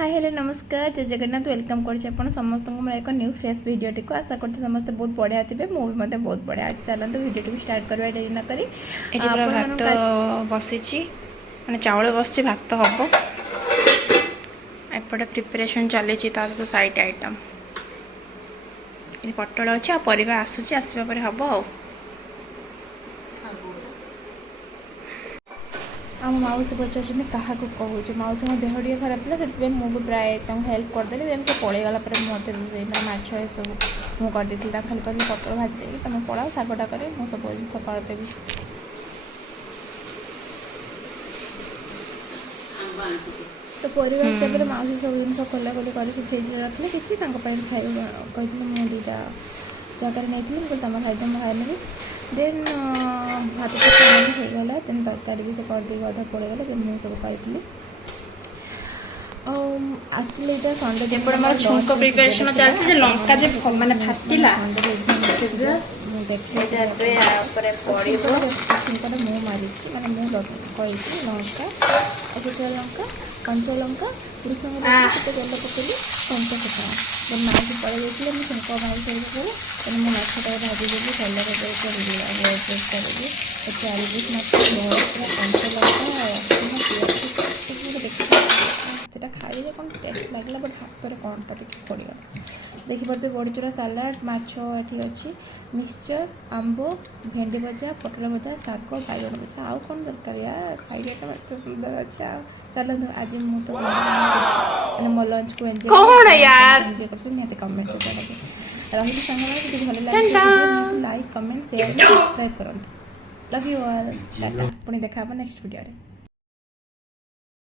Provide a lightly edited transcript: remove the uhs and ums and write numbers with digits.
Hi hello नमस्कार जय Jagannath welcome कर समस्त मोर एक न्यू फ्रेश वीडियो टी आशा कर समस्त बहुत बढ़िया थे मुझे बहुत बढ़िया आज चलते वीडियो टी स्टार्ट करवा डेरी न करी भात बसी मैंने चावल बस भात हम एपटे प्रिपरेशन चली तो साइड आइटम पटल अच्छे आ आसूसी आसवा हम आम मौसी पचार क्या कहूँ मौसी मो देह टे खराब था से मुझे प्राय हेल्प करदेली देन से पलैगला मत माछ ये सब मुझे करदी खाली कहली पटल भाजी देगी तुम पढ़ाओ शागटा कर सब जिन करदेवी तो परिवार हिसाब से मौसी सब जिन खोला खोली कर फ्रिज रखी किसी खाई कही मुझे दुटा जगार नहीं तुम खाई बाहर नहीं देन भात तो होगला देन तरकारी भी से करदे अधा पड़ेगा देन मुझे सब खाई एक्चुअली ये संडे छुंक प्रिपरेशन चलती लंका जो माने फाटिला छुंकटा मु मारी मैंने मुझे कही लंका शुखा लंका कंचा लंका कृष्ण तेल पकड़ी कंचा फुटा देन माछ पड़े जाइए मुझे छुंक मारी सारे तेना मो माछटा भाजीदेवी तेल करी चालीस कंचा लंका खाइले कौन टेस्ट लगला बट हाथ कौन टा पड़गला देखिपे बड़ीचूरा सालाड माछ ये अच्छी मिक्सचर आंब भेंडी भजा पटल भजा शाग बैगन भजा आउ कौन दरकार यार खाइए तो एत सुंदर अच्छा चलते आज मुझे मो लंच को एंजॉय कर कमेंट रही सांग भल लगे लाइक कमेंट शेयर सब्सक्राइब करूँ लव यू ऑल पुणी देखा नेक्स्ट वीडियो।